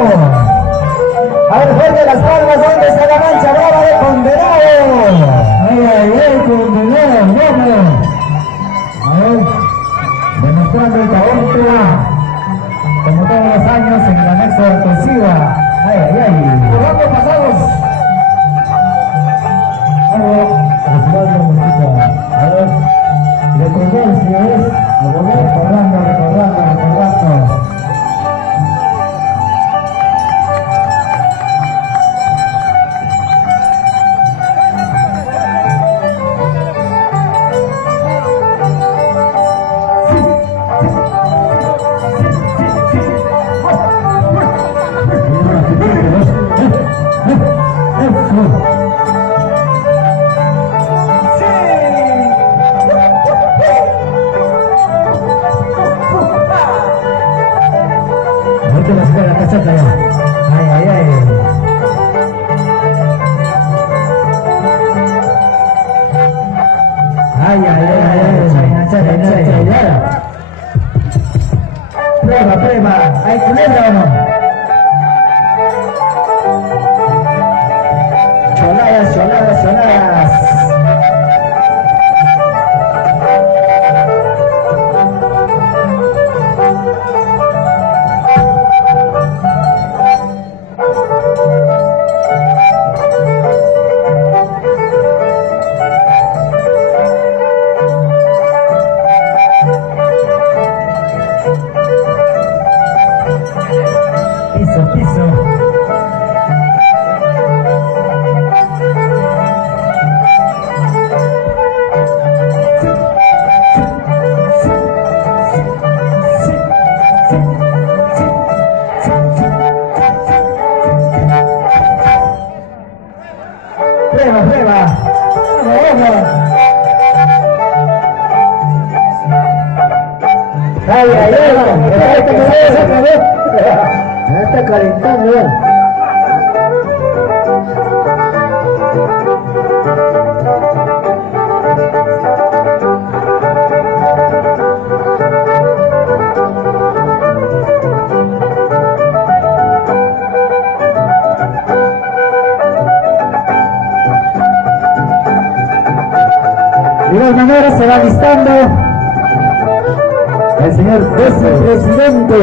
A ver, fuerte las palmas, ¿dónde está la mancha brava de Condenado? Ay, ay, ay, Condenado, vamos. A ver, demostrando el talento, como todos los años en el anexo de Artesiva. Ay, ay, ay. Por dónde pasamos. Osvaldo Mujica. A ver, recordar si es, recordando. Ahorita la escuela, cachata ya. Ay, ay, ay. Ay, ay, ay. Prueba. ¿Hay culebra o no? Choladas. Piso. Prueba. Vamos. Ay, ya está calentando ya. De igual manera se va listando el señor vicepresidente,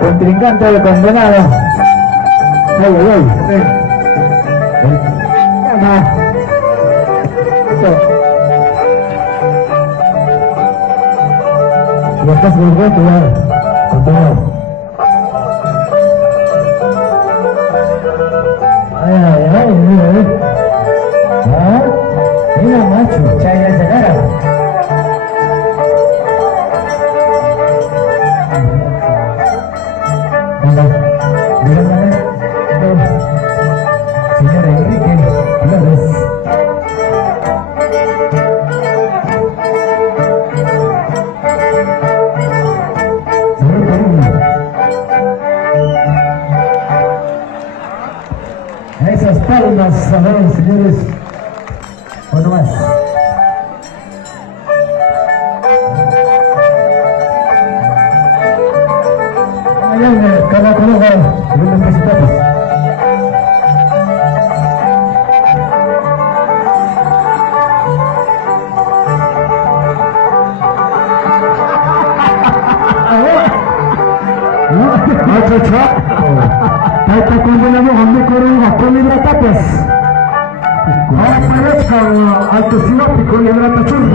contrincante de Condenado. Ay. Ya estás volviendo ya, Condenado. Ay, mira, macho, chaya esa cara. Señor Enrique Flores. Señor Perú. Esas palmas, a ver, señores. Uno más. Mañana, cada colega, los presentados. अच्छा काय तर कोणत्या हल्ली करून वापरली जातातच बरेच अल्पसीमा पिकवलेला तसंच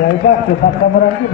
Salvaje, pasamos aquí,